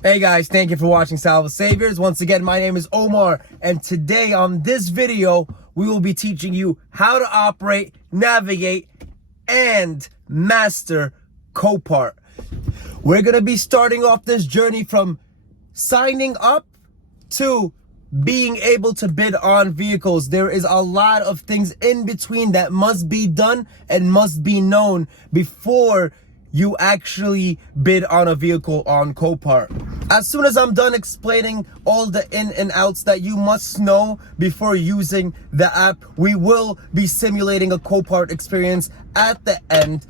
Hey guys, thank you for watching Salva Saviors. Once again, my name is Omar, and today on this video, we will be teaching you how to operate, navigate, and master COPART. We're gonna be starting off this journey from signing up to being able to bid on vehicles. There is a lot of things in between that must be done and must be known before you actually bid on a vehicle on COPART. As soon as I'm done explaining all the in and outs that you must know before using the app, we will be simulating a COPART experience at the end,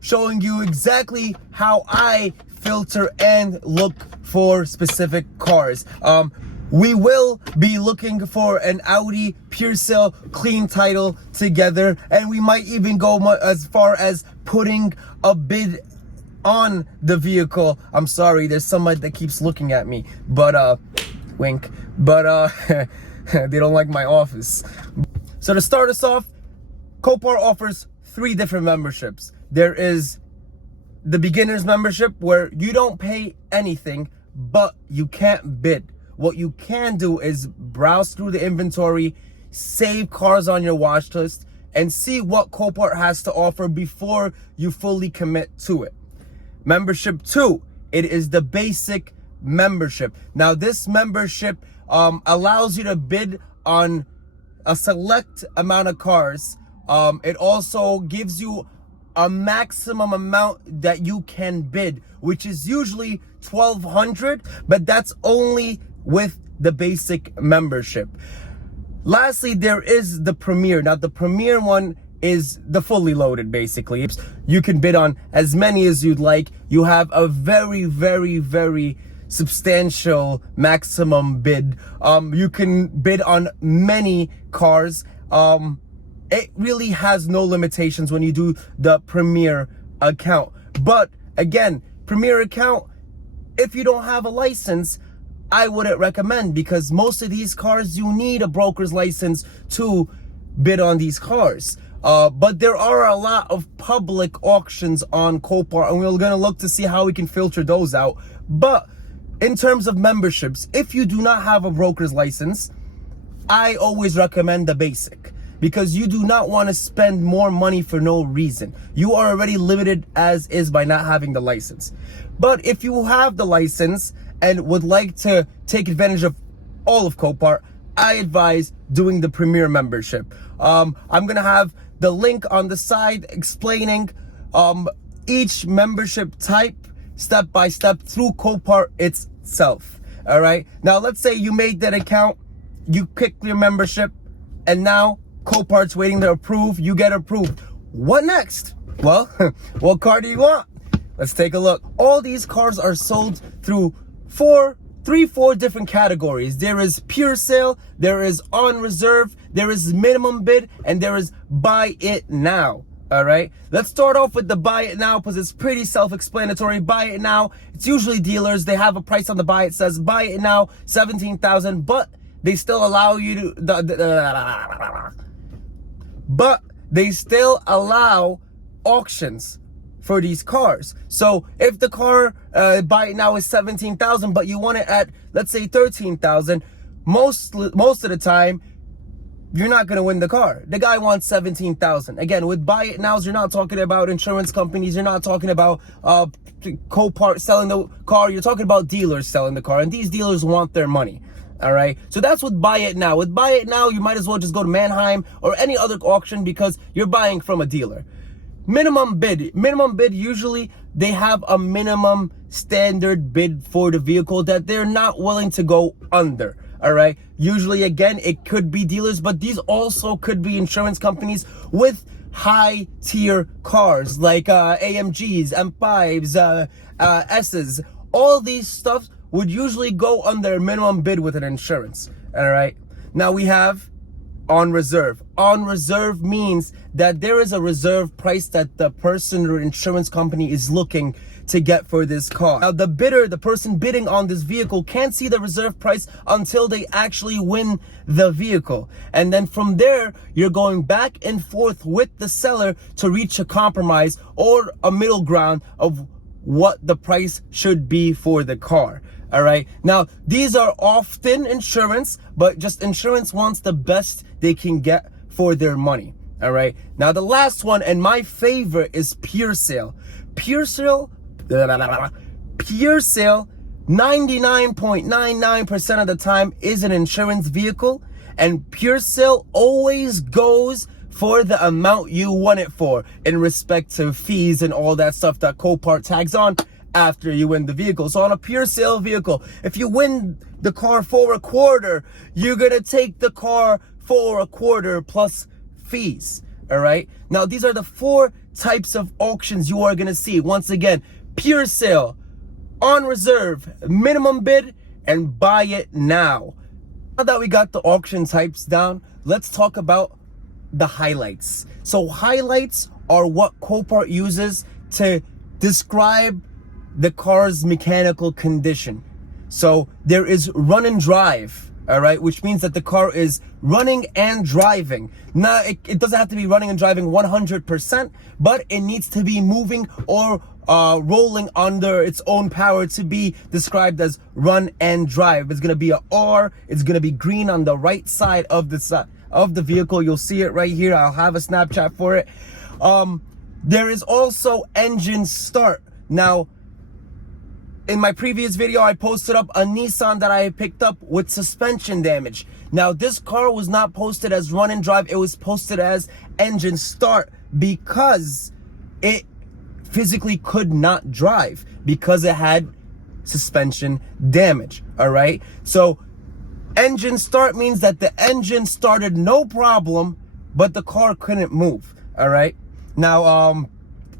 showing you exactly how I filter and look for specific cars. We will be looking for an Audi pure sale clean title together, and we might even go as far as putting a bid on the vehicle. I'm sorry, there's somebody that keeps looking at me, but wink, but they don't like my office. So to start us off, COPART offers 3 different memberships. There is the beginner's membership, where you don't pay anything, but you can't bid. What you can do is browse through the inventory, save cars on your watch list, and see what COPART has to offer before you fully commit to it. Membership 2, it is the basic membership. Now this membership allows you to bid on a select amount of cars. It also gives you a maximum amount that you can bid, which is usually $1,200, but that's only with the basic membership. Lastly, there is the Premier. Now the Premier one is the fully loaded, basically. You can bid on as many as you'd like. You have a very substantial maximum bid. You can bid on many cars. It really has no limitations when you do the Premier account. But again, Premier account, if you don't have a license, I wouldn't recommend, because most of these cars, you need a broker's license to bid on these cars. But there are a lot of public auctions on COPART, and we're gonna look to see how we can filter those out. But in terms of memberships, if you do not have a broker's license, I always recommend the basic, because you do not want to spend more money for no reason. You are already limited as is by not having the license. But if you have the license and would like to take advantage of all of COPART, I advise doing the Premier membership. I'm gonna have the link on the side explaining each membership type step by step through COPART itself. All right, now let's say you made that account, you click your membership, and now COPART's waiting to approve. You get approved. What next? Well, what car do you want? Let's take a look. All these cars are sold through 4 different categories. There is pure sale, there is on reserve, there is minimum bid, and there is buy it now. All right, let's start off with the buy it now, because it's pretty self-explanatory. Buy it now, it's usually dealers. They have a price on the buy. It says buy it now, 17,000, but they still allow you to but they still allow auctions for these cars. So if the car buy it now is 17,000, but you want it at, let's say, 13,000, most of the time you're not gonna win the car. The guy wants 17,000. Again, with buy it nows, you're not talking about insurance companies. You're not talking about COPART selling the car. You're talking about dealers selling the car, and these dealers want their money. All right, so that's with buy it now. With buy it now, you might as well just go to Manheim or any other auction, because you're buying from a dealer. Minimum bid, usually they have a minimum standard bid for the vehicle that they're not willing to go under. All right, usually, again, it could be dealers, but these also could be insurance companies with high tier cars like AMGs, M5s, S's. All these stuff would usually go under minimum bid with an insurance. All right, now we have on reserve. On reserve means that there is a reserve price that the person or insurance company is looking to get for this car. Now the bidder, the person bidding on this vehicle, can't see the reserve price until they actually win the vehicle. And then from there, you're going back and forth with the seller to reach a compromise or a middle ground of what the price should be for the car. All right. Now, these are often insurance, but just insurance wants the best they can get for their money. All right. Now, the last one and my favorite is Pure Sale. Pure Sale, 99.99% of the time is an insurance vehicle, and Pure Sale always goes for the amount you want it for in respect to fees and all that stuff that COPART tags on after you win the vehicle. So on a Pure Sale vehicle, if you win the car for a quarter, you're gonna take the car for a quarter plus fees. All right. Now, these are the 4 types of auctions you are gonna see. Once again, Pure Sale, on reserve, minimum bid, and buy it now. Now that we got the auction types down, let's talk about the highlights. So highlights are what COPART uses to describe the car's mechanical condition. So there is run and drive, all right, which means that the car is running and driving. Now, it doesn't have to be running and driving 100%, but it needs to be moving or rolling under its own power to be described as run and drive. It's gonna be a R. It's gonna be green on the right side of the vehicle. You'll see it right here. I'll have a Snapchat for it. There is also engine start. Now, in my previous video, I posted up a Nissan that I picked up with suspension damage. Now, this car was not posted as run and drive. It was posted as engine start because it physically could not drive because it had suspension damage. All right. So engine start means that the engine started no problem, but the car couldn't move. All right. Now,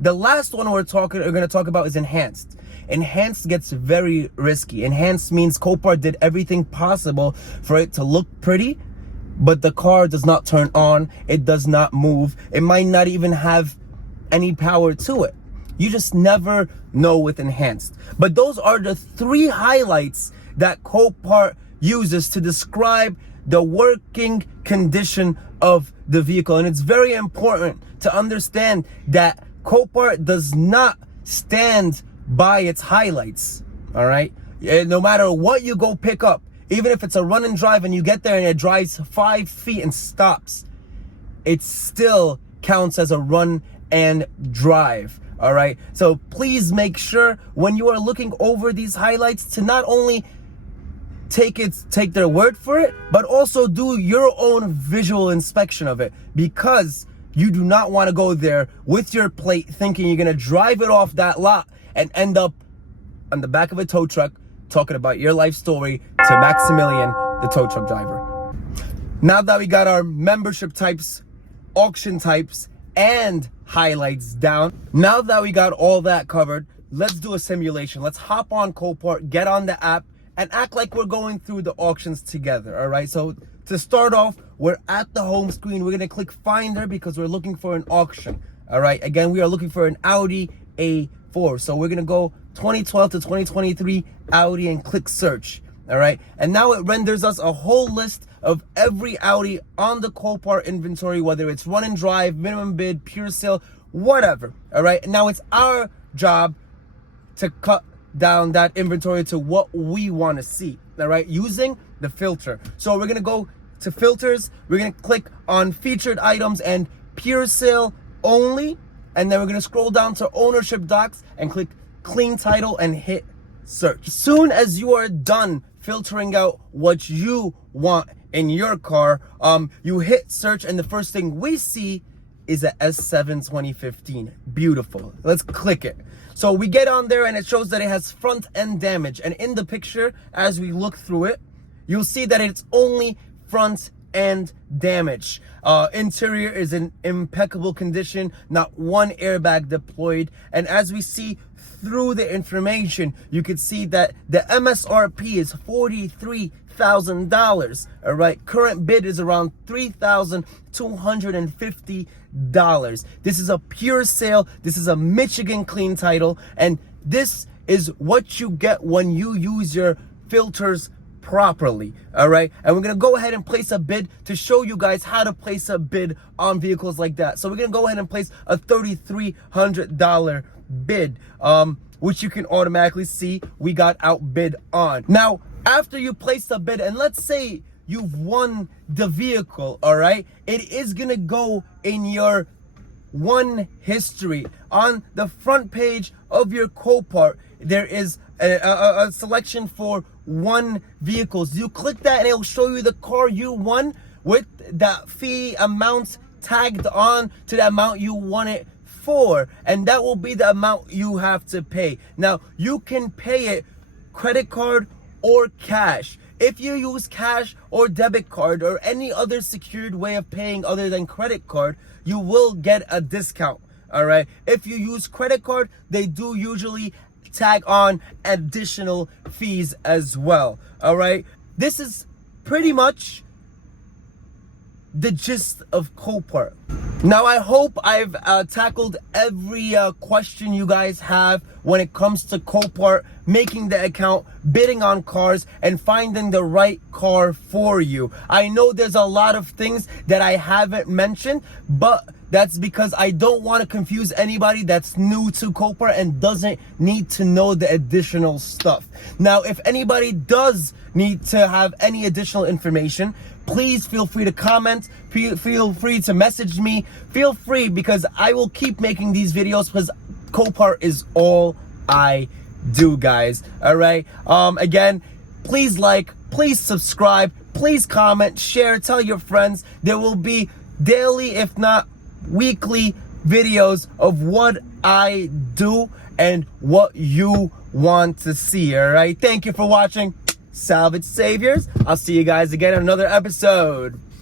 the last one we're going to talk about is enhanced. Enhanced gets very risky. Enhanced means COPART did everything possible for it to look pretty, but the car does not turn on. It does not move. It might not even have any power to it. You just never know with enhanced. But those are the 3 highlights that COPART uses to describe the working condition of the vehicle. And it's very important to understand that COPART does not stand by its highlights. All right. No matter what you go pick up, even if it's a run and drive and you get there and it drives 5 feet and stops, it still counts as a run and drive. All right. So please make sure when you are looking over these highlights to not only take their word for it, but also do your own visual inspection of it, because you do not want to go there with your plate thinking you're going to drive it off that lot and end up on the back of a tow truck talking about your life story to Maximilian, the tow truck driver. Now that we got our membership types, auction types, and highlights down, now that we got all that covered, let's do a simulation. Let's hop on COPART, get on the app, and act like we're going through the auctions together. All right. So to start off, we're at the home screen. We're going to click Finder because we're looking for an auction. All right. Again, we are looking for an Audi A4. So we're going to go 2012 to 2023 Audi and click search. All right. And now it renders us a whole list of every Audi on the COPART inventory, whether it's run and drive, minimum bid, Pure Sale, whatever. All right. Now it's our job to cut down that inventory to what we want to see. All right. Using the filter. So we're going to go to filters. We're going to click on featured items and Pure Sale only. And then we're going to scroll down to ownership docs and click clean title and hit search. As soon as you are done filtering out what you want in your car, you hit search, and the first thing we see is a S7 2015. Beautiful. Let's click it. So we get on there and it shows that it has front end damage. And in the picture, as we look through it, you'll see that it's only front end damage. Interior is in impeccable condition, not one airbag deployed. And as we see through the information, you can see that the MSRP is $43,000. All right, current bid is around $3,250. This is a Pure Sale. This is a Michigan clean title, and this is what you get when you use your filters properly. All right, and we're gonna go ahead and place a bid to show you guys how to place a bid on vehicles like that. So we're gonna go ahead and place a $3,300 bid. which you can automatically see we got outbid on. Now, after you place the bid, and let's say you've won the vehicle, all right, it is gonna go in your won history. On the front page of your COPART, there is a selection for won vehicles. You click that and it'll show you the car you won with that fee amounts tagged on to the amount you won it for, and that will be the amount you have to pay. Now, you can pay it credit card or cash. If you use cash or debit card or any other secured way of paying other than credit card, you will get a discount, all right? If you use credit card, they do usually tag on additional fees as well, all right? This is pretty much the gist of COPART. Now, I hope I've tackled every question you guys have when it comes to COPART, making the account, bidding on cars, and finding the right car for you. I know there's a lot of things that I haven't mentioned, but that's because I don't want to confuse anybody that's new to COPART and doesn't need to know the additional stuff. Now, if anybody does need to have any additional information, please feel free to comment, feel free to message me, feel free, because I will keep making these videos because COPART is all I do, guys. All right. Again, please like, please subscribe, please comment, share, tell your friends. There will be daily, if not weekly, videos of what I do and what you want to see. All right. Thank you for watching Salvage Saviors. I'll see you guys again in another episode.